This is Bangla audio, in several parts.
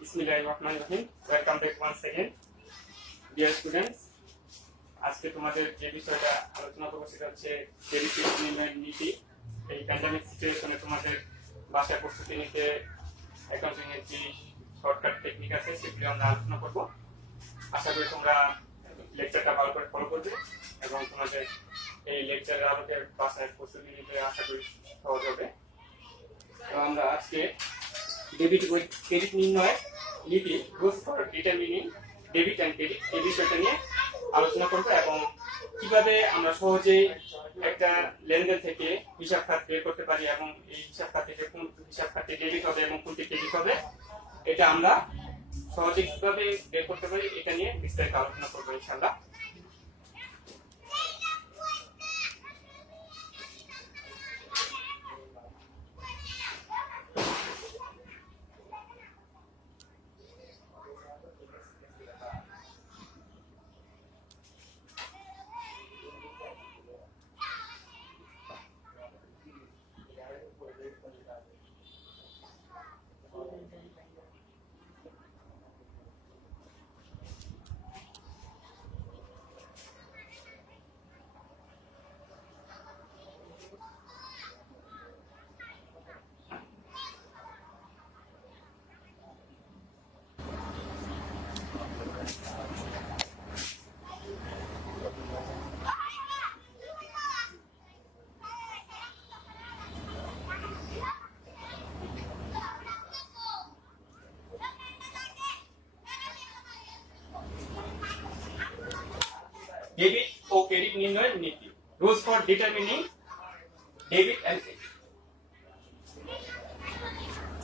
বিসমিল্লাহিররহমানিররহিম। Welcome back once again dear students. আজকে তোমাদের যে বিষয়টা আলোচনা করব সেটা হচ্ছে ডেবিট নির্ণয়ের নীতি। এই প্যান্ডেমিক সিচুয়েশনে তোমাদের বাসায় প্রস্তুতি নিতে অ্যাকাউন্টিং এর যে শর্টকাট টেকনিক আছে সেগুলো আমরা আলোচনা করব। আশা করি তোমরা লেকচারটা ভালো করে ফলো করবে এবং তোমাদের এই লেকচারের আলোকে বাসায় প্রস্তুতি নিতে আশা করি সহজ হবে। তো আমরা আজকে ডেবিট ও ক্রেডিট নির্ণয় নীতি, rules for determining debit and credit, এই বিষয়টা নিয়ে আলোচনা করব এবং কিভাবে আমরা সহজেই একটা লেনদেন থেকে হিসাব খাত বের করতে পারি এবং এই হিসাব খাত থেকে কোন হিসাব খাতে ডেবিট হবে এবং কোনটি ক্রেডিট হবে এটা আমরা সহজে কিভাবে বের করতে পারি এটা নিয়ে বিস্তারিত আলোচনা করব ইনশাআল্লাহ। ডেবিট ও ক্রেডিট নির্ণয়ের নীতি, rules for determining debit and credit.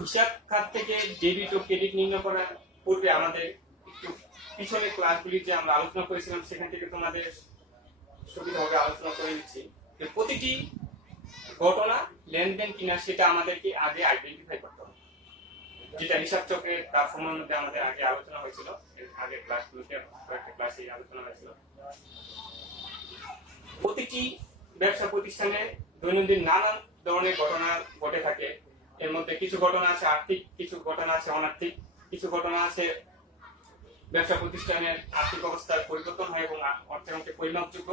হিসাব খাত থেকে ডেবিট ও ক্রেডিট নির্ণয় করার পূর্বে আমাদের একটু পিছনের ক্লাসগুলি যে আমরা আলোচনা করেছিলাম সেখান থেকে তোমাদের সুবিধাভাবে আলোচনা করে নিচ্ছি। প্রতিটি ঘটনা লেনদেন কিনা সেটা আমাদেরকে আগে আইডেন্টিফাই করতে হবে, যেটা হিসাব চক্রের প্ল্যাটফর্মের মধ্যে আমাদের আগে আলোচনা হয়েছিল, আগের ক্লাসগুলোতে কয়েকটা ক্লাসে আলোচনা হয়েছিল। প্রতিটি ব্যবসা প্রতিষ্ঠানে দৈনন্দিন নানান ধরনের ঘটনা ঘটে থাকে। এর মধ্যে কিছু ঘটনা আছে আর্থিক, কিছু ঘটনা আছে অনার্থিক, কিছু ঘটনা আছে ব্যবসা প্রতিষ্ঠানের আর্থিক অবস্থার পরিবর্তন হয় এবং অর্থের অঙ্কে পরিমাপযোগ্য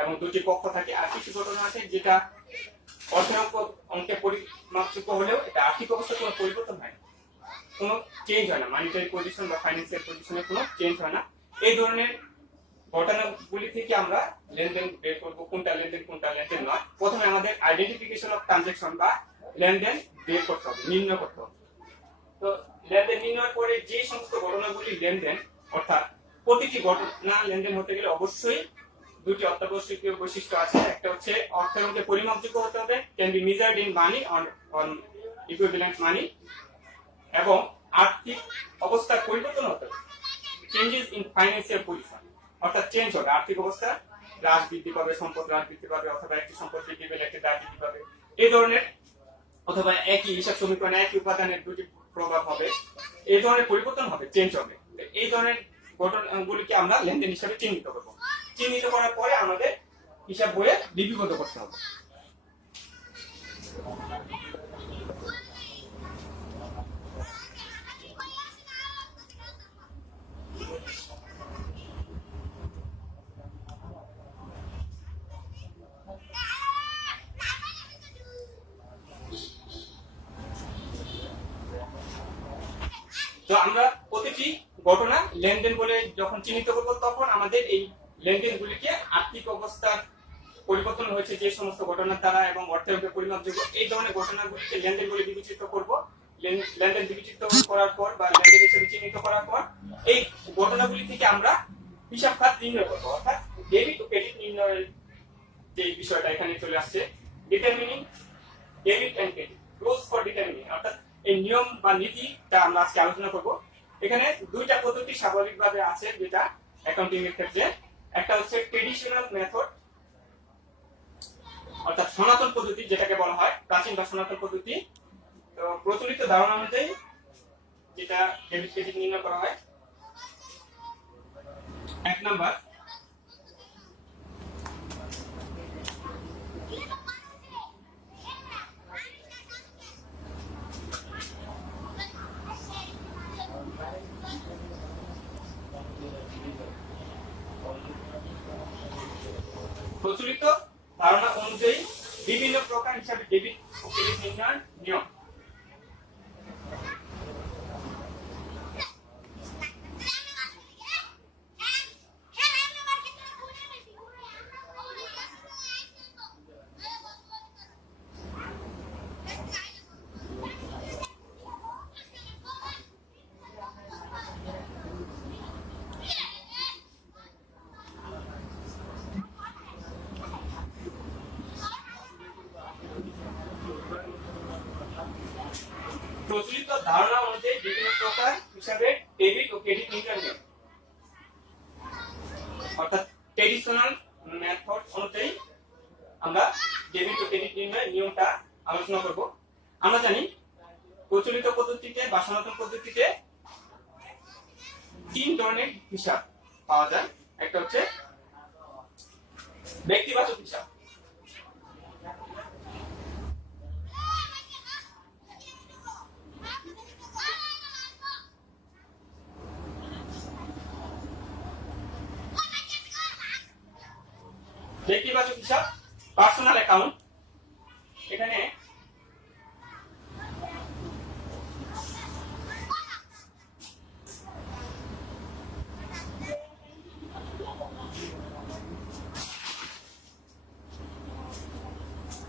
এবং দুটি পক্ষ থাকে। আর কিছু ঘটনা আছে যেটা অর্থের অঙ্কে পরিমাপযোগ্য হলেও এটা আর্থিক অবস্থার কোনো পরিবর্তন হয় না, কোনো চেঞ্জ হয় না, মানিটারি পজিশন বা ফাইন্যান্সিয়াল পজিশনে কোনো চেঞ্জ হয় না। এই ধরনের ঘটনাগুলি থেকে আমরা লেনদেন বের করব, কোনটা লেনদেন কোনটা লেনদেন নয়। প্রথমে আমাদের আইডেন্টিফিকেশন অফ ট্রানজাকশন বা লেনদেন বের করতে হবে, নির্ণয় করতে হবে। তো লেনদেন নির্ণয়ের পরে যে সমস্ত ঘটনাগুলি লেনদেন, অর্থাৎ প্রতিটি ঘটনা লেনদেন হতে গেলে অবশ্যই দুটি অত্যাবশ্যকীয় বৈশিষ্ট্য আছে। একটা হচ্ছে অর্থের মধ্যে পরিমাপযোগ্য হতে হবে, can be measured in money on equivalent money, এবং আর্থিক অবস্থার পরিবর্তন হতে হবে, চেঞ্জেস ইন ফাইন্যান্সিয়াল পজিশন, অর্থাৎ চেঞ্জ হবে, আর্থিক অবস্থা হ্রাস বৃদ্ধি পাবে, সম্পদ হ্রাস বৃদ্ধি পাবে, অথবা একটি সম্পদ বৃদ্ধি পেলে একটি দায় বৃদ্ধি পাবে, এই ধরনের, অথবা একই হিসাব সমীকরণে একই উপাদানের দুটি প্রভাব হবে, এই ধরনের পরিবর্তন হবে, চেঞ্জ হবে। এই ধরনের ঘটনাগুলিকে আমরা লেনদেন হিসাবে চিহ্নিত করব। চিহ্নিত করার পরে আমাদের হিসাব বইয়ে লিপিবদ্ধ করতে হবে। তো আমরা প্রতিটি ঘটনা লেনদেন বলে যখন চিহ্নিত করব তখন আমাদের এই লেনদেনগুলিকে আর্থিক অবস্থার পরিবর্তন হয়েছে যে সমস্ত ঘটনার দ্বারা এবং অর্থের উপরে পরিমাপযোগ্য, এই ধরনের ঘটনাগুলিকে লেনদেন বলে বিবেচিত করব। লেনদেন বিবেচিত করার পর বা লেনদেন হিসেবে চিহ্নিত করার পর এই ঘটনাগুলি থেকে আমরা হিসাব খাত নির্ণয় করব, অর্থাৎ ডেবিট ও ক্রেডিট নির্ণয়ের যে বিষয়টা এখানে চলে আসছে, determining debit and credit, rules for determining, অর্থাৎ এই নিয়ম বা নীতিটা আমরা আজকে আলোচনা করব। এখানে দুইটা পদ্ধতি স্বাভাবিকভাবে আছে যেটা অ্যাকাউন্টিং এর ক্ষেত্রে। একটা হচ্ছে ট্রেডিশনাল মেথড, অর্থাৎ সনাতন পদ্ধতি, যেটাকে বলা হয় প্রাচীন বা সনাতন পদ্ধতি। তো প্রচলিত ধারণা অনুযায়ী যেটা ডেবিট ক্রেডিট নির্ণয় করা হয়, এক নাম্বার প্রচলিত ধারণা অনুযায়ী বিভিন্ন প্রকার হিসাবে ডেবিট ও ক্রেডিট নির্ণয়ের নিয়ম। প্রচলিত ধারণা অনুযায়ী বিভিন্ন প্রকার হিসাবে ডেবিট ও ক্রেডিট নির্ণয়ের নিয়ম, অর্থাৎ ট্রেডিশনাল মেথড অনুযায়ী আমরা ডেবিট ও ক্রেডিট নির্ণয়ের নিয়মটা আলোচনা করব। আমরা জানি প্রচলিত পদ্ধতিতে বা সনাতন পদ্ধতিতে তিন ধরনের হিসাব পাওয়া যায়। একটা হচ্ছে ব্যক্তিবাচক হিসাব, ব্যক্তিবাচক হিসাব পার্সোনাল অ্যাকাউন্ট। এখানে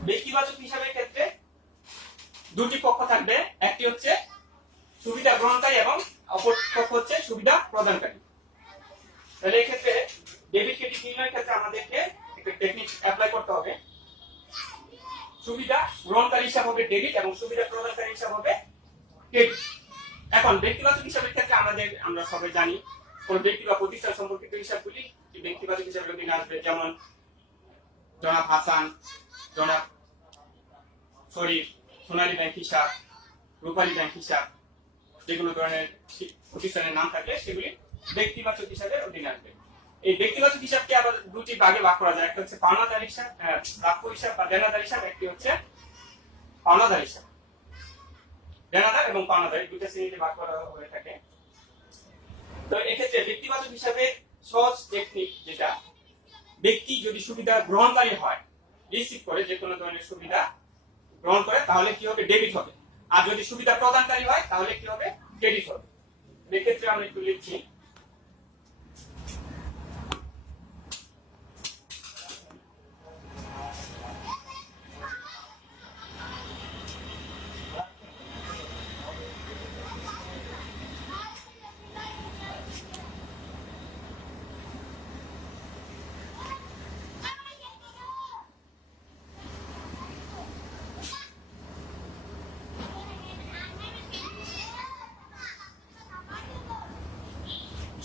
ব্যক্তিবাচক হিসাবের ক্ষেত্রে দুটি পক্ষ থাকবে, একটি হচ্ছে সুবিধা গ্রহণকারী এবং অপর পক্ষ হচ্ছে সুবিধা প্রদানকারী। তাহলে এই ক্ষেত্রে ডেবিট ক্রেডিট নির্ণয়ের ক্ষেত্রে আমাদেরকে একটা টেকনিক অ্যাপ্লাই করতে হবে। সুবিধা গ্রহণকারী হিসাব হবে ডেবিট এবং সুবিধা প্রদানকারী হিসাব হবে ক্রেডিট। এখন ব্যক্তিবাচক হিসাবের ক্ষেত্রে আমরা সবাই জানি কোন ব্যক্তি বা প্রতিষ্ঠান সম্পর্কিত হিসাবগুলি ব্যক্তিবাচক হিসাবের অধীনে আসবে, যেমন জনাব হাসান, জনাব শরীফ, সোনালী ব্যাংক হিসাব, রূপালী ব্যাংক হিসাব, যেগুলো ধরনের প্রতিষ্ঠানের নাম থাকলে সেগুলি ব্যক্তিবাচক হিসাবের অধীনে আসবে। এই ব্যক্তিবাচক হিসাবকে আবার দুটি ভাগে ভাগ করা যায়, একটা হচ্ছে পাওনাদার হিসাব, প্রাপ্য হিসাব বা দেনাদার হিসাব, একটি হচ্ছে পাওনাদার হিসাব। দেনাদার এবং পাওনাদার এই দুটো শ্রেণীতে ভাগ করা হয়ে থাকে। তো এক্ষেত্রে ব্যক্তিবাচক হিসাবে সহজ টেকনিক যেটা, ব্যক্তি যদি সুবিধা গ্রহণকারী হয়, রিসিভ করে যে কোনো ধরনের সুবিধা গ্রহণ করে, তাহলে কি হবে? ডেবিট হবে। আর যদি সুবিধা প্রদানকারী হয় তাহলে কি হবে? ক্রেডিট হবে। এক্ষেত্রে আমরা একটু লিখছি,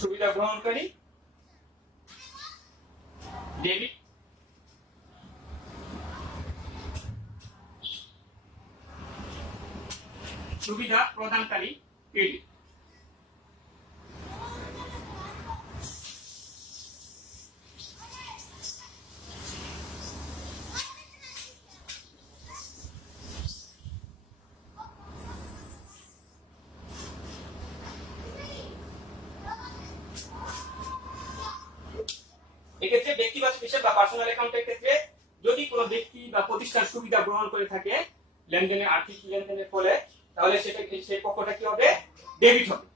সুবিধা গ্রহণকারী ডেবিট, সুবিধা প্রদানকারী ক্রেডিট। এক্ষেত্রে ব্যক্তিবাচক হিসাব বা পার্সোনাল অ্যাকাউন্টের ক্ষেত্রে যদি কোনো ব্যক্তি বা প্রতিষ্ঠান সুবিধা গ্রহণ করে থাকে লেনদেনের, আর্থিক লেনদেনের ফলে, তাহলে সেই পক্ষটা কি হবে? ডেবিট হবে।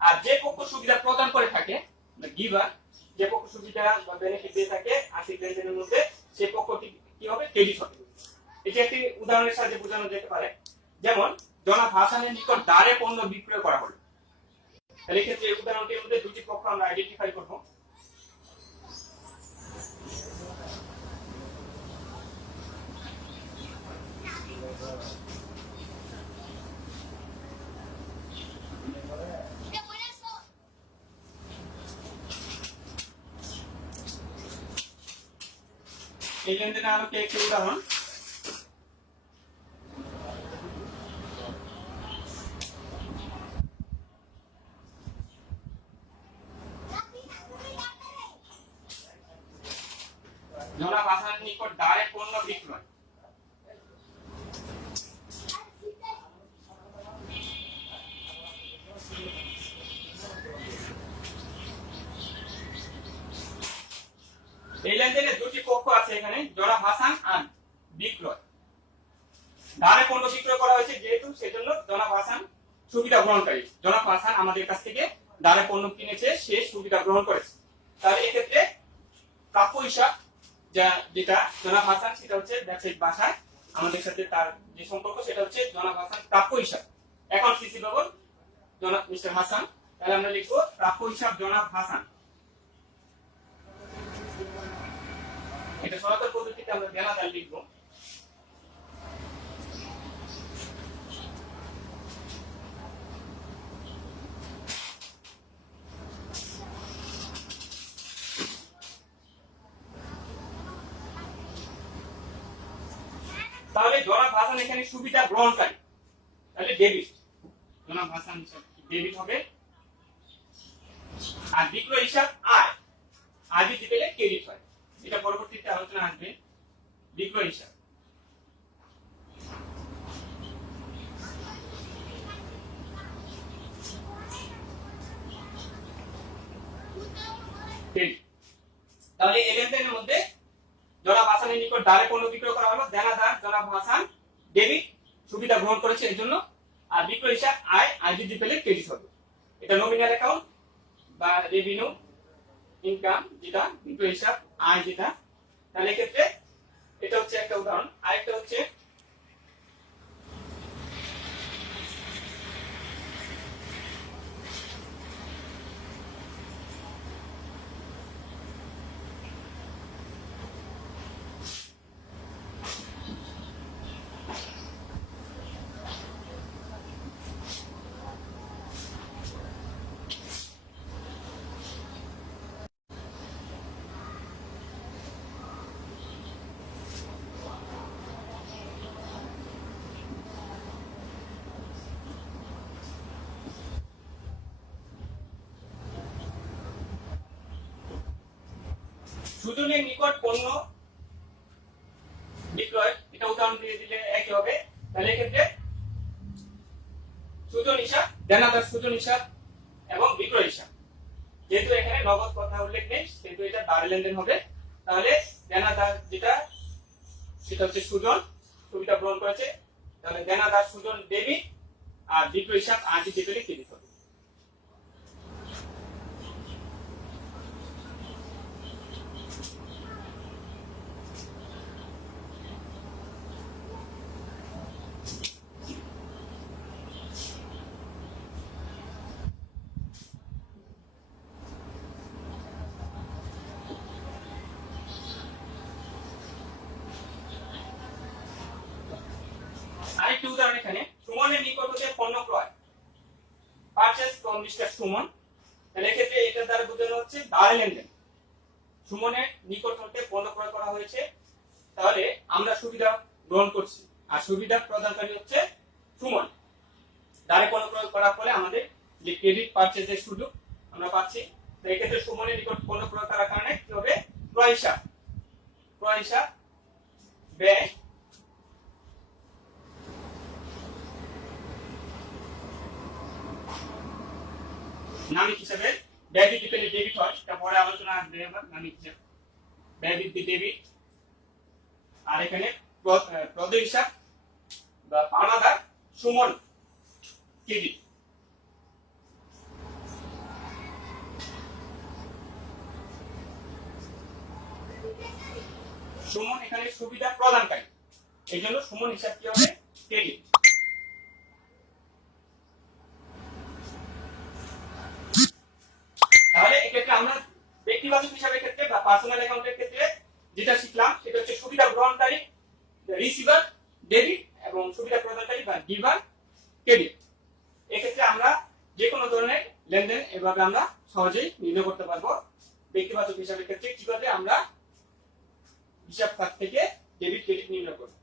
আর যে পক্ষ সুবিধা প্রদান করে থাকে, গিভার, যে পক্ষ সুবিধা বা বেনিফিট দিয়ে থাকে আর্থিক লেনদেনের মধ্যে, সেই পক্ষটি কি হবে? ক্রেডিট হবে। এটি একটি উদাহরণের সাহায্যে বোঝানো যেতে পারে, যেমন জনাব হাসানের নিকট দাঁড়ে পণ্য বিক্রয় করা হলো। তাহলে এক্ষেত্রে এই উদাহরণটির মধ্যে দুটি পক্ষ আমরা আইডেন্টিফাই করব। এই লেনদেনের আলোকে একটি উদাহরণ, জনাব হাসানের নিকট দাঁড়ে পণ্য বিক্রয়। এই লেনদেনের দুটি পক্ষ আছে এখানে, জনাব হাসান আর বিক্রয়। ধারে পণ্য বিক্রয় করা হয়েছে যেহেতু, সেজন্য জনাব হাসান সুবিধা গ্রহণকারী। জনাব হাসান আমাদের কাছ থেকে ধারে পণ্য কিনেছে, সে সুবিধা গ্রহণ করেছে। তাহলে এক্ষেত্রে প্রাপ্য হিসাব যেটা জনাব হাসান, সেটা হচ্ছে ব্যবসায়িক ভাষায় আমাদের সাথে তার যে সম্পর্ক, সেটা হচ্ছে জনাব হাসান প্রাপ্য হিসাব। এখন সিসি বাবুল জনাব মিস্টার হাসান, তাহলে আমরা লিখবো প্রাপ্য হিসাব জনাব হাসান। এটা সনাতন পদ্ধতিতে আমরা দেনাদার লিখবো। তাহলে জনাব হাসান এখানে সুবিধা গ্রহণকারী, তাহলে ডেবিট, জনাব হাসান হিসাব ডেবিট হবে। আর বিক্রয় হিসাব আয়, আয় বৃদ্ধি পেলে ক্রেডিট হয়, এটা পরবর্তীতে আলোচনা আসবে। বিক্রয় হিসাব তাহলে এই লেনদেনের মধ্যে জনাব হাসানের নিকট ধারে পণ্য বিক্রয় করা হলো, দেনাদার জনাব হাসান ডেবিট, সুবিধা গ্রহণ করেছে এর জন্য। আর বিক্রয় হিসাব আয়, আয় বৃদ্ধি পেলে ক্রেডিট হবে। এটা নমিনাল অ্যাকাউন্ট বা রেভিনিউ ইনকাম, যেটা বিক্রয় হিসাব আয় যেটা। তাহলে এক্ষেত্রে এটা হচ্ছে একটা উদাহরণ। আরেকটা হচ্ছে সুজনের নিকট পণ্য বিক্রয়, এটা উদাহরণ দিয়ে দিলে একই হবে। তাহলে এক্ষেত্রে সুজন হিসাব, দেনাদার সুজন হিসাব এবং বিক্রয় হিসাব, যেহেতু এখানে নগদ কথা উল্লেখ নেই সেহেতু এটা ধারে লেনদেন হবে। তাহলে দেনাদার যেটা, সেটা হচ্ছে সুজন, সুবিধা গ্রহণ করেছে, তাহলে দেনাদার সুজন ডেবিট, আর বিক্রয় হিসাব আয় বৃদ্ধি পেলে ক্রেডিট হবে। আরেকটি উদাহরণ এখানে, সুমনের নিকট হতে পণ্য ক্রয়, পারচেজ ফ্রম মিস্টার সুমন। তাহলে এক্ষেত্রে এটা দ্বারা বোঝানো হচ্ছে ধারে লেনদেন। সুমনের নিকট হতে পণ্য ক্রয় করা হয়েছে, তাহলে আমরা সুবিধা গ্রহণ করছি, আর সুবিধা প্রদানকারী হচ্ছে সুমন। ধারে পণ্য ক্রয় করার ফলে আমাদের যে ক্রেডিট পারচেজের সুযোগ আমরা পাচ্ছি। তো এক্ষেত্রে সুমনের নিকট পণ্য ক্রয় করার কারণে কি হবে, ক্রয় হিসাব, ক্রয় হিসাব ব্যয়, নামিক হিসাবে ব্যয় বৃদ্ধি পেলে ডেবিট হয়, এটা পরে আলোচনা আসবে। আবার নামিক হিসাব ব্যয় বৃদ্ধি ডেবিট। আর এখানে প্রদেয় হিসাব বা পাওনাদার সুমন ক্রেডিট। সুমন এখানে সুবিধা প্রদানকারী, এই জন্য সুমন হিসাব কি হবে, ক্রেডিট। তাহলে এক্ষেত্রে আমরা ব্যক্তিবাচক হিসাবের ক্ষেত্রে বা পার্সোনাল অ্যাকাউন্টের ক্ষেত্রে যেটা শিখলাম সেটা হচ্ছে সুবিধা গ্রহণকারী রিসিভার ডেবিট এবং সুবিধা প্রদানকারী বা গিভার ক্রেডিট। এক্ষেত্রে আমরা যে কোনো ধরনের লেনদেন এভাবে আমরা সহজেই নির্ণয় করতে পারবো। ব্যক্তিবাচক হিসাবের ক্ষেত্রে কিভাবে আমরা হিসাব খাত থেকে ডেবিট ক্রেডিট নির্ণয় করব।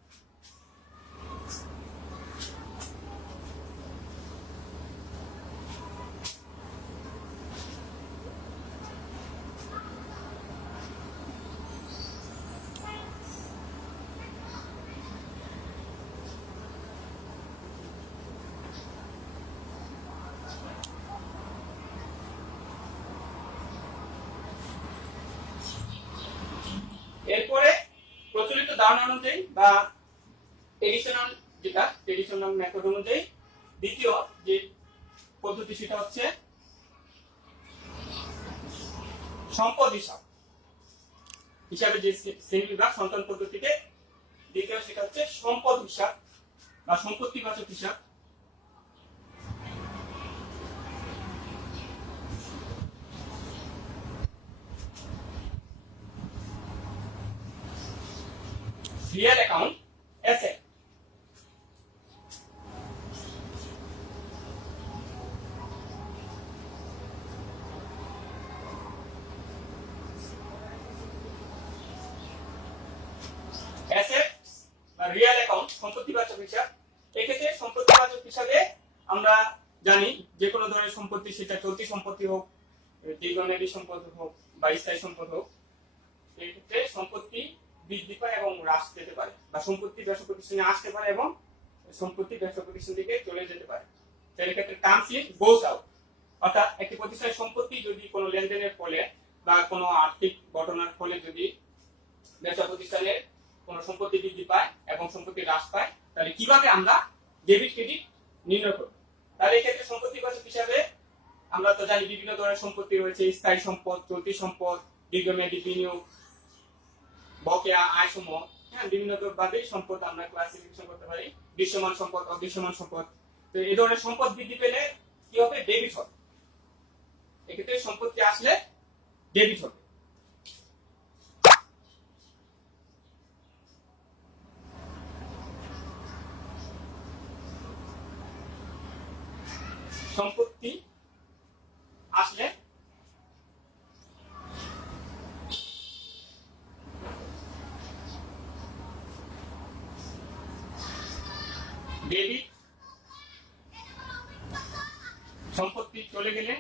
ধারণা অনুযায়ী বা ট্রেডিশনাল মেথড অনুযায়ী দ্বিতীয় যে পদ্ধতি সেটা হচ্ছে সম্পদ হিসাবে যে শ্রেণী বিভাগ সন্তান পদ্ধতিতে দ্বিতীয় সেটা হচ্ছে সম্পদ হিসাব বা সম্পত্তিবাচক হিসাব। Real account asset. অ্যাসেটস বা রিয়েল অ্যাকাউন্ট সম্পত্তিবাচক হিসাব। এক্ষেত্রে সম্পত্তিবাচক হিসাবে আমরা জানি যে কোনো ধরনের সম্পত্তি, সেটা চলতি সম্পত্তি হোক, দীর্ঘমেয়াদী সম্পদ হোক বা স্থায়ী সম্পদ হোক, এই ক্ষেত্রে সম্পত্তি বৃদ্ধি পায় এবং হ্রাস পেতে পারে, বা সম্পত্তি ব্যবসা প্রতিষ্ঠানে আসতে পারে এবং সম্পত্তি ব্যবসা প্রতিষ্ঠান থেকে চলে যেতে পারে। সেই ক্ষেত্রে কামস ইন গোস আউট, অর্থাৎ একটি প্রতিষ্ঠানের সম্পত্তি যদি কোনো লেনদেনের ফলে বা কোনো আর্থিক ঘটনার ফলে যদি ব্যবসা প্রতিষ্ঠানের কোনো সম্পত্তি বৃদ্ধি পায় এবং সম্পত্তি হ্রাস পায়, তাহলে কিভাবে আমরা ডেবিট ক্রেডিট নির্ণয় করব? তাহলে এই ক্ষেত্রে সম্পত্তিবাচক হিসাবে আমরা তো জানি বিভিন্ন ধরনের সম্পত্তি রয়েছে, স্থায়ী সম্পদ, চলতি সম্পদ, দীর্ঘমেয়াদী বিনিয়োগ, বকেয়া আয় সমূহ, হ্যাঁ, বিভিন্ন ভাবে সম্পদ আমরা ক্লাসিফিকেশন করতে পারি, দৃশ্যমান সম্পদ, অদৃশ্যমান সম্পদ। তো এই ধরনের সম্পদ বৃদ্ধি পেলে কি হবে? ডেবিট হবে। এক্ষেত্রে সম্পত্তি আসলে ডেবিট হবে। সম্পত্তি আসলে ডেবিট, সম্পত্তি চলে গেলে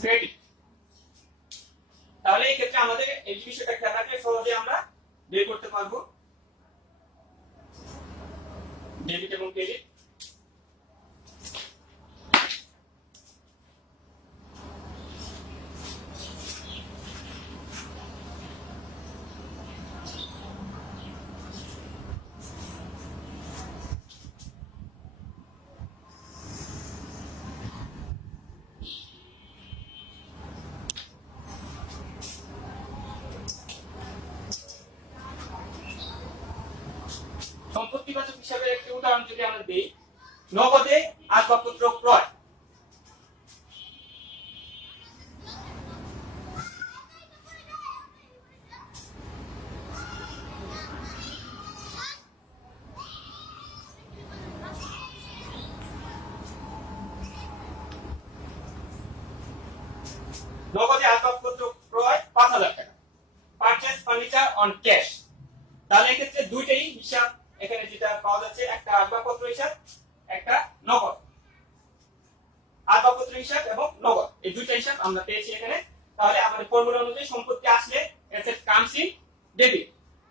ক্রেডিট। তাহলে এই ক্ষেত্রে আমাদের এই বিষয়টা খেয়াল রাখলে সহজে আমরা বের করতে পারবো ডেবিট এবং ক্রেডিট। সম্পত্তিবাচক হিসাবে একটি উদাহরণ যদি আমরা দেই, নগদে আসবাবপত্র ক্রয়। নগদে আসবাবপত্র ক্রয় ৫,০০০ টাকা, পারচেজ ফার্নিচার অন ক্যাশ। তাহলে এক্ষেত্রে দুইটাই হিসাব এখানে যেটা পাওয়া যাচ্ছে, একটা আসবাবপত্র হিসাব, একটা নগদ। আসবাবপত্র হিসাব এবং নগদ, এই দুইটা হিসাব আমরা পেয়েছি এখানে। তাহলে আমাদের ফর্মুলা অনুযায়ী সম্পত্তি আসলে অ্যাসেট কামস ইন ডেবিট।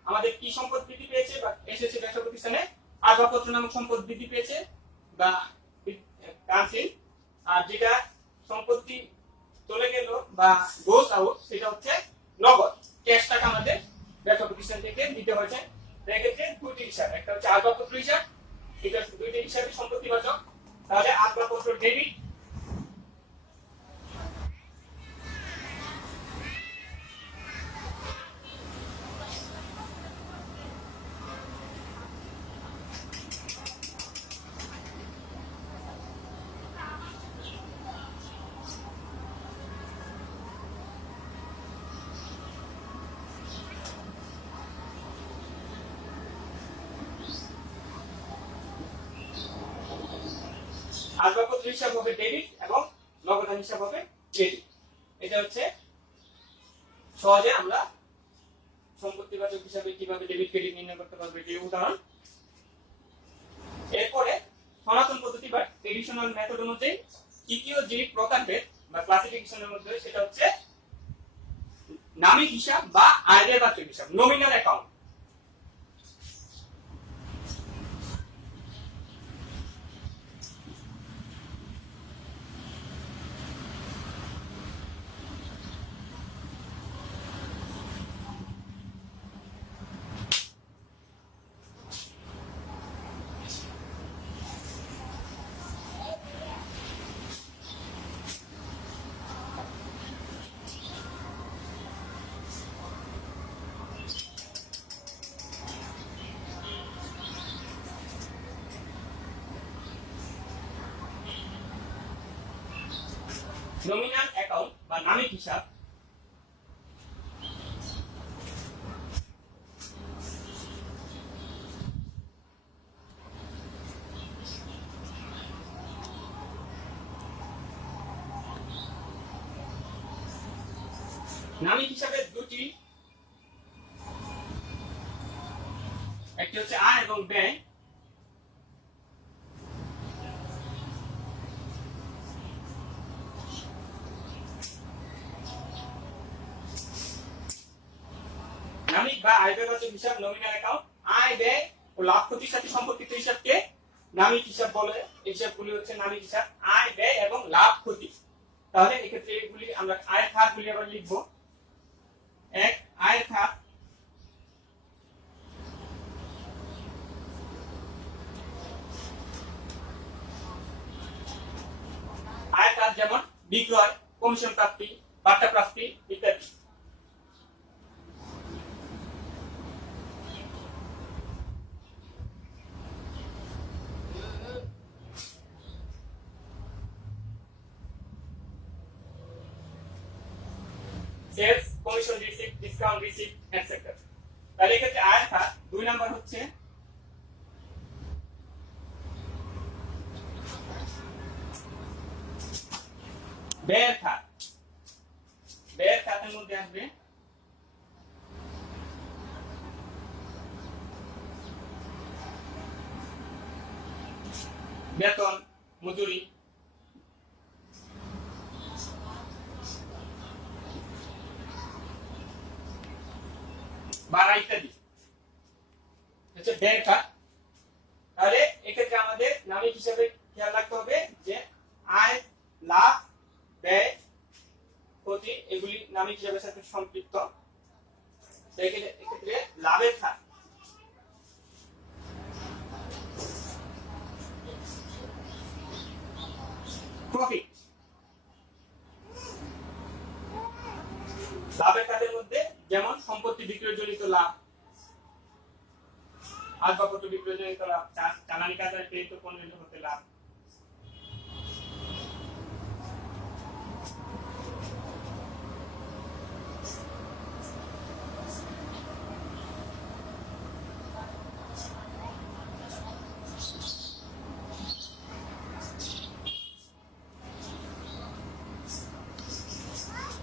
আমাদের কি সম্পদ বৃদ্ধি পেয়েছে বা এসেছে ব্যবসা প্রতিষ্ঠানে? আসবাবপত্র নামক সম্পদ বৃদ্ধি পেয়েছে বা কামস ইন। আর যেটা সম্পত্তি চলে গেল বা গোস আউট, সেটা হচ্ছে নগদ, ক্যাশ টাকা আমাদের ব্যবসা প্রতিষ্ঠান থেকে দিতে হয়েছে। এক্ষেত্রে দুইটি হিসাব, একটা হচ্ছে আসবাবপত্র হিসাব, এটা দুইটি হিসাবে সম্পত্তিবাচক। তাহলে আসবাবপত্র ডেবিট, আসবাবপত্র হিসাব হবে ডেবিট এবং নগদ হিসাব হবে ক্রেডিট। এটা হচ্ছে সহজে আমরা সম্পত্তিবাচক হিসাবে কিভাবে ডেবিট ক্রেডিট নির্ণয় করতে পারবো, এই উদাহরণ। এরপরে সনাতন পদ্ধতি বা ট্রেডিশনাল মেথড অনুযায়ী তৃতীয় যে প্রকারভেদ বা ক্লাসিফিকেশনের মধ্যে, সেটা হচ্ছে নামিক হিসাব বা আয়ের বাচক হিসাব, নমিনাল অ্যাকাউন্ট। নমিনাল অ্যাকাউন্ট বা নামিক হিসাব নামিক হিসাবে দুটি, একটি হচ্ছে আয় এবং ব্যয়, নামিক বা আয় ব্যয়বাচক হিসাব নমিনাল অ্যাকাউন্ট। আয় ব্যয় ও লাভ ক্ষতির সাথে সম্পর্কিত হিসাবকে নামিক হিসাব বলে। এই হিসাবগুলি হচ্ছে নামিক হিসাব, আয় ব্যয় এবং লাভ ক্ষতি। তাহলে এক্ষেত্রে এগুলি আমরা আয়ের খাতগুলি আবার লিখব। এক, আয়ের খাত, আয়ের খাত যেমন বিক্রয়, কমিশন প্রাপ্তি, বার্তা প্রাপ্তি ইত্যাদি। Sales, commission receipt, discount receipt etcetera. তাহলে এক্ষেত্রে আয়ের খাত 2 নাম্বার হচ্ছে ব্যয়ের খাত। ব্যয়ের খাতের মধ্যে আসবে বেতন, মজুরি, ভাড়া ইত্যাদি হচ্ছে ব্যয়ের খাত। তাহলে এক্ষেত্রে আমাদের নামিক হিসাবে খেয়াল রাখতে হবে যে আয়, লাভ, ব্যয়, ক্ষতি এগুলি নামিক হিসাবের সাথে সম্পৃক্ত। এক্ষেত্রে লাভের খাত, প্রফিট, লাভের খাতের মধ্যে যেমন সম্পত্তি বিক্রয়জনিত লাভ, আসবাবপত্র বিক্রয়জনিত লাভ, জ্বালানি কাজের প্রেরিত পণ্যের হতে লাভ।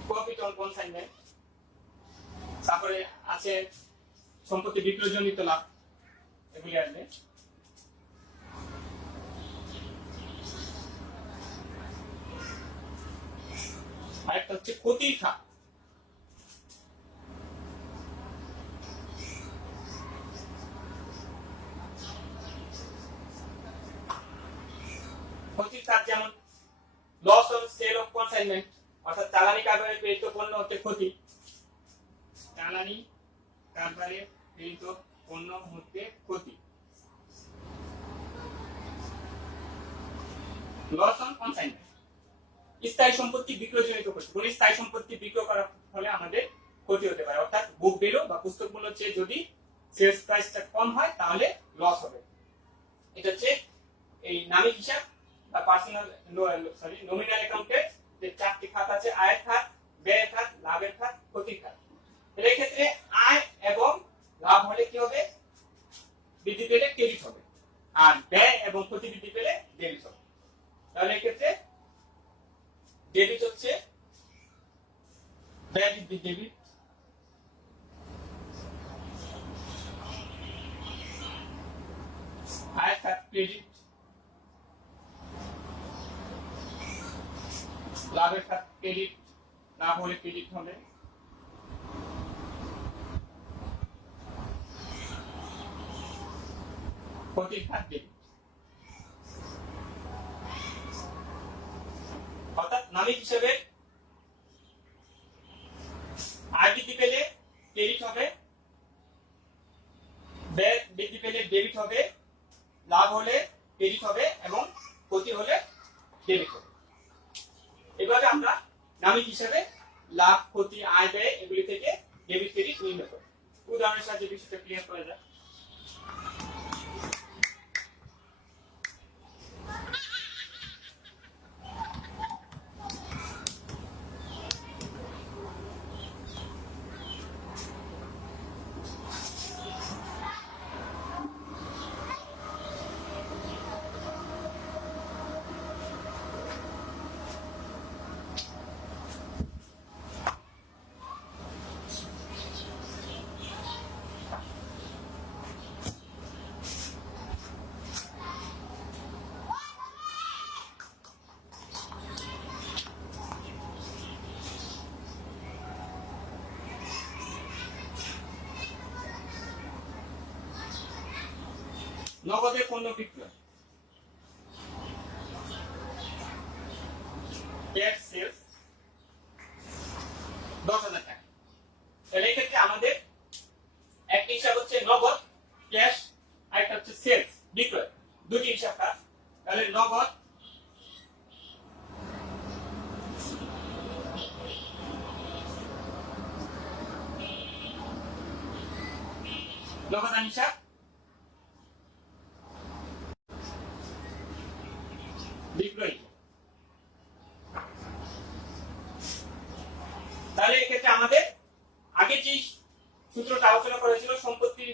Profit on consignment. তারপরে আছে সম্পত্তি বিক্রয়জনিত লাভ, এগুলি আসবে। আরেকটা হচ্ছে ক্ষতির খাত। ক্ষতির খাত যেমন loss on sale of consignment, অর্থাৎ চালানি কারবারে প্রেরিত পণ্য হচ্ছে ক্ষতি। চালানি কারবারে প্রেরিত পণ্য হচ্ছে ক্ষতি। লস অন কনসাইনমেন্ট, স্থায়ী সম্পত্তি বিক্রয়জনিত ক্ষতি। কোন স্থায়ী সম্পত্তি বিক্রয় করার ফলে আমাদের ক্ষতি হতে পারে, অর্থাৎ বুক ভ্যালু বা পুস্তক মূল্য চেয়ে যদি সেলস প্রাইসটা কম হয় তাহলে লস হবে। এটা হচ্ছে এই নামিক হিসাব বা পার্সোনাল নমিনাল অ্যাকাউন্টের যে চারটি খাত আছে, আয়ের খাত, ব্যয়ের খাত, লাভের খাত, ক্ষতির খাত। এর ক্ষেত্রে আয় এবং লাভ হলে কি হবে? বৃদ্ধি পেলে ক্রেডিট হবে, আর ব্যয় এবং ক্ষতি বৃদ্ধি পেলে ডেবিট হবে। তাহলে এক্ষেত্রে ডেবিট হচ্ছে ব্যয় বৃদ্ধি ডেবিট, আয়ের খাত ক্রেডিট, লাভের খাত ক্রেডিট, লাভ হলে ক্রেডিট হবে। ক্ষতির হার ডেবিট। অর্থাৎ নামিক হিসেবে আয় বৃদ্ধি পেলে ক্রেডিট হবে, ব্যয় বৃদ্ধি পেলে ডেবিট হবে, লাভ হলে ক্রেডিট হবে এবং ক্ষতি হলে ডেবিট হবে। এভাবে আমরা নামিক হিসেবে লাভ, ক্ষতি, আয়, ব্যয় এগুলি থেকে ডেবিট ক্রেডিট নির্ণয় করি। উদাহরণের সাহায্যে বিষয়টা ক্লিয়ার করা যায়। নগদে পণ্য বিক্রয়, ক্যাশ সেলস 10,000 টাকা। তাহলে এই ক্ষেত্রে আমাদের একটা হিসাব হচ্ছে নগদ ক্যাশ, আরেকটা হচ্ছে সেলস বিক্রয়, দুটি হিসাব কাজ। তাহলে নগদ নগদান হিসাব, বিক্রয়। তাহলে এক্ষেত্রে আমাদের আগে যে সূত্রটা আলোচনা করা হয়েছিল, সম্পত্তি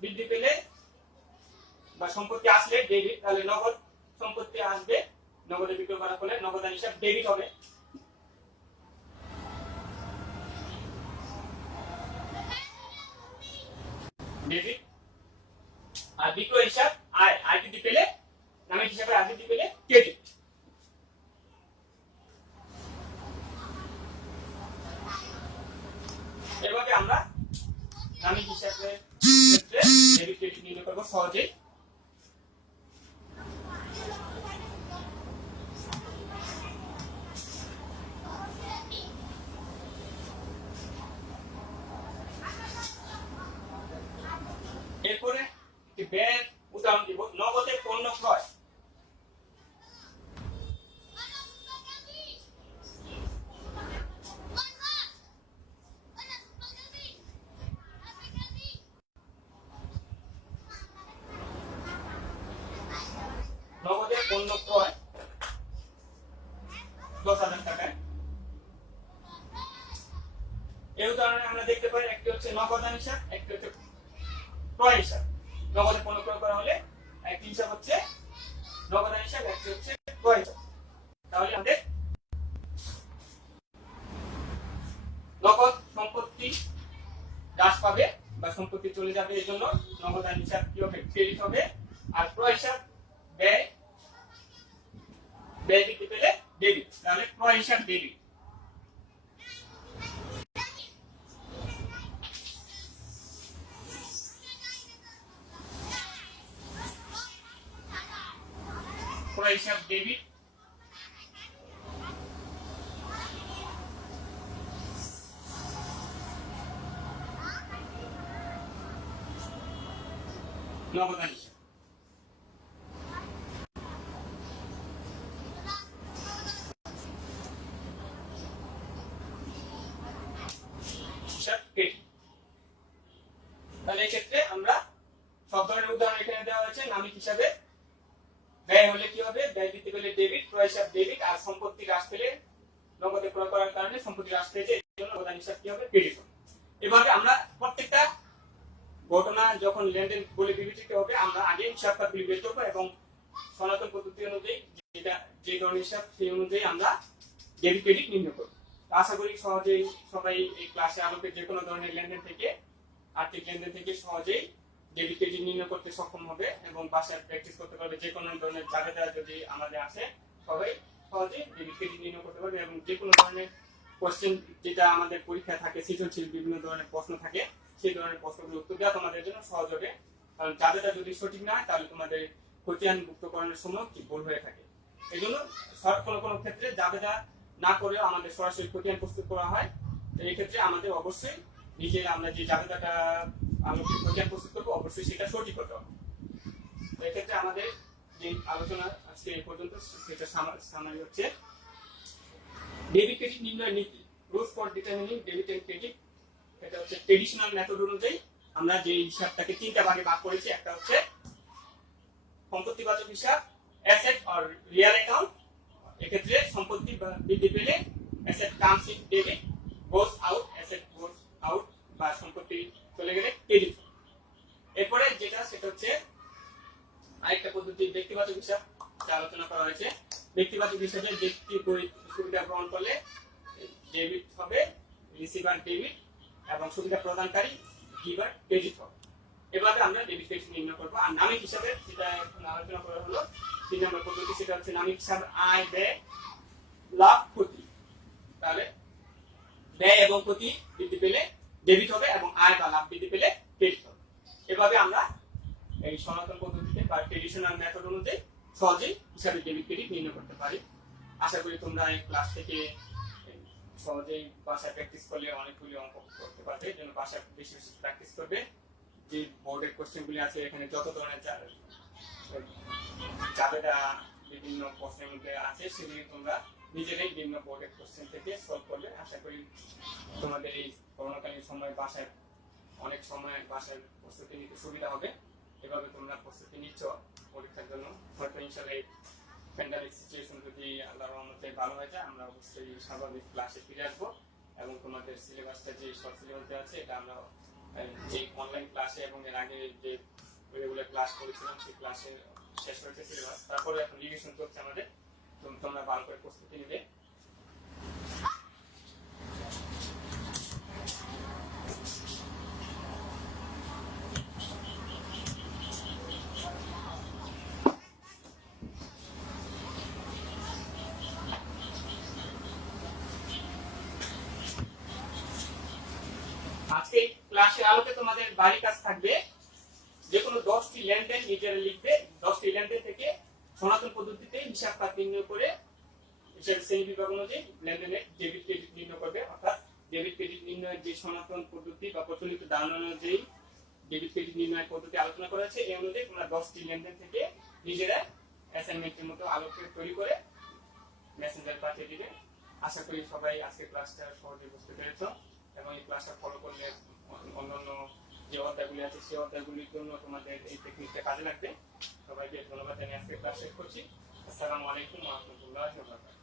বৃদ্ধি পেলে বা সম্পত্তি আসলে ডেবিট, তাহলে নগদ সম্পত্তি আসবে, নগদে বিক্রয় করার ফলে নগদান হিসাব ডেবিট হবে। ডেবিট। আর বিক্রয় হিসাব আয়, আয় বৃদ্ধি পেলে নামিক হিসাবে আয় বৃদ্ধি পেলে ক্রেডিট। এভাবে আমরা নামিক হিসাবে ক্ষেত্রে ডেবিট ক্রেডিট নির্ণয় করব সহজেই। এরপরে একটি ব্যয়ের উদাহরণ দিব। নগদে পণ্য ক্রয়, নগদে পণ্য ক্রয় 10,000 টাকায়। এই উদাহরণে আমরা দেখতে পাই একটি হচ্ছে নগদান হিসাব, একটি হচ্ছে ক্রয় হিসাব। নগদে পণ্য ক্রয় করা হলে একটি হিসাব হচ্ছে নগদান হিসাব, একটি হচ্ছে ক্রয় হিসাব। তাহলে আমাদের নগদ সম্পত্তি হ্রাস পাবে বা সম্পত্তি চলে যাবে, এই জন্য নগদান হিসাব কি হবে? ক্রেডিট হবে। আর ক্রয় হিসাব ব্যয়, ব্যয় বৃদ্ধি পেলে ডেবিট, তাহলে ক্রয় হিসাব ডেবিট। ক্রয় হিসাব ডেবিট। নগদান হিসাব। তাহলে এই ক্ষেত্রে আমরা সব ধরনের উদাহরণ এখানে দেওয়া হয়েছে। নামিক হিসাবে ব্যয় হলে কি হবে? ব্যয় বৃদ্ধি পেলে ডেবিট, ক্রয় হিসাব ডেবিট। আর সম্পত্তি হ্রাস পেলে, নগদে ক্রয় করার কারণে সম্পত্তি হ্রাস পেয়েছে, এই জন্য নগদান হিসাব কি হবে? ক্রেডিট হবে। এভাবে আমরা প্রত্যেকটা ঘটনা যখন লেনদেন বলে বিবেচিত হবে, আমরা আগে হিসাব খাতগুলি বের করবো এবং সনাতন পদ্ধতি অনুযায়ী যেটা যে ধরনের হিসাব সেই অনুযায়ী আমরা ডেবিট ক্রেডিট নির্ণয় করবো। আশা করি সহজেই সবাই এই ক্লাসে আলোকে যে কোনো ধরনের লেনদেন থেকে, আর্থিক লেনদেন থেকে সহজেই ডেবিট ক্রেডিট নির্ণয় করতে সক্ষম হবে এবং বাসায় প্র্যাকটিস করতে পারবে। যে কোনো ধরনের জায়গা যদি আমাদের আসে, সবাই সহজেই ডেবিট ক্রেডিট নির্ণয় করতে পারবে এবং যে কোনো ধরনের কোশ্চেন যেটা আমাদের পরীক্ষা থাকে, সৃজনশীল বিভিন্ন ধরনের প্রশ্ন থাকে, সেই ধরনের প্রশ্নগুলোর উত্তর দেওয়া তোমাদের জন্য সহজ হবে। কারণ জাবেদা যদি সঠিক না হয় তাহলে তোমাদের খতিয়ান মুক্তকরণের সময় কি ভুল হয়ে থাকে। এই জন্য কোনো কোনো ক্ষেত্রে জাবেদা না করেও আমাদের সরাসরি খতিয়ান প্রস্তুত করা হয়। তো এই ক্ষেত্রে আমাদের অবশ্যই নিজের আমরা যে জাবেদাটা আমরা খতিয়ান প্রস্তুত করবো অবশ্যই সেটা সঠিক হতে হবে। তো এক্ষেত্রে আমাদের যে আলোচনা আজকে এই পর্যন্ত সেটা সামারি হচ্ছে ডেবিট ক্রেডিট নির্ণয় নীতি, rules for determining debit and credit. এটা হচ্ছে ট্রেডিশনাল মেথড অনুযায়ী আমরা যে হিসাবটাকে তিনটা ভাগে ভাগ করেছি। একটা হচ্ছে সম্পত্তিবাচক হিসাব, অ্যাসেট অর রিয়েল অ্যাকাউন্ট। এক্ষেত্রে সম্পত্তি বৃদ্ধি পেলে asset comes in debit, goes out, asset goes out, বা সম্পত্তি চলে গেলে ক্রেডিট। এরপরে যেটা সেটা হচ্ছে আরেকটা পদ্ধতি ব্যক্তিবাচক হিসাব আলোচনা করা হয়েছে। ব্যক্তিবাচক হিসাবে ব্যক্তি সুবিধা গ্রহণ করলে ডেবিট হবে, রিসিভার ডেবিট, এবং সুবিধা প্রদানকারী গিভার ক্রেডিট হবে। এভাবে আমরা ডেবিট ক্রেডিট নির্ণয় করবো। আর নামিক হিসাবে যেটা আলোচনা করা হলো 3 নম্বর পদ্ধতি, সেটা হচ্ছে নামিক হিসাব আয়, ব্যয়, লাভ, ক্ষতি। তাহলে ব্যয় এবং ক্ষতি বৃদ্ধি পেলে ডেবিট হবে এবং আয় বা লাভ বৃদ্ধি পেলে ক্রেডিট হবে। এভাবে আমরা এই সনাতন পদ্ধতিতে বা ট্রেডিশনাল মেথড অনুযায়ী সহজেই হিসাবে ডেবিট ক্রেডিট নির্ণয় করতে পারি। আশা করি তোমরা এই ক্লাস থেকে সহজেই বাসায় প্র্যাকটিস করলে অনেকগুলি অঙ্ক করতে পারবে। এই জন্য বাসায় বেশি বেশি প্র্যাকটিস করবে। যে বোর্ডের কোশ্চেনগুলি আছে এখানে যত ধরনের জাবেদা বিভিন্ন প্রশ্নের মধ্যে আছে সেগুলি তোমরা নিজেরাই বিভিন্ন বোর্ডের কোশ্চেন থেকে সলভ করবে। আশা করি তোমাদের এই করোনাকালীন সময় বাসায় অনেক সময় বাসায় প্রস্তুতি নিতে সুবিধা হবে। এভাবে তোমরা প্রস্তুতি নিচ্ছ পরীক্ষার জন্য। হয়তো ইনশাআল্লাহ এই প্যান্ডামিক সিচুয়েশন যদি আল্লাহর রহমতে ভালো হয়ে যায় আমরা অবশ্যই স্বাভাবিক ক্লাসে ফিরে আসবো এবং তোমাদের সিলেবাসটা যে শর্ট সিলেবাসে আছে এটা আমরা যে অনলাইন ক্লাসে এবং এর আগে যে রেগুলার ক্লাস করেছিলাম সেই ক্লাসে শেষ হয়েছে সিলেবাস। তারপরে এখন রিভিশন চলছে আমাদের। তোমরা ভালো করে প্রস্তুতি নেবে। আজকে ক্লাসের আলোকে তোমাদের বাড়ি কাজ থাকবে যে কোনো 10টি লেনদেন নিজেরা লিখবে। 10টি লেনদেন থেকে সনাতন পদ্ধতিতে হিসাব খাত নির্ণয় করে হিসাব শ্রেণী বিভাগ অনুযায়ী লেনদেনের ডেবিট ক্রেডিট নির্ণয় করবে। অর্থাৎ ডেবিট ক্রেডিট নির্ণয়ের যে সনাতন পদ্ধতি বা প্রচলিত ধারণা অনুযায়ী ডেবিট ক্রেডিট নির্ণয়ের পদ্ধতি আলোচনা করা হয়েছে এই অনুযায়ী তোমরা 10টি লেনদেন থেকে নিজেরা অ্যাসাইনমেন্টের মতো আলোকে তৈরি করে মেসেঞ্জার পাঠিয়ে দিবে। আশা করি সবাই আজকে ক্লাসটা সহজে বুঝতে পেরেছো এবং এই ক্লাসটা ফলো করলে অন্যান্য যে অধ্যায়গুলি আছে সেই অধ্যায়গুলির জন্য তোমাদের এই টেকনিকটা কাজে লাগবে। সবাইকে ধন্যবাদ জানিয়ে আজকে ক্লাস শেষ করছি। আসসালামু আলাইকুম ওয়া রাহমাতুল্লাহি ওয়া বারাকাতুহু।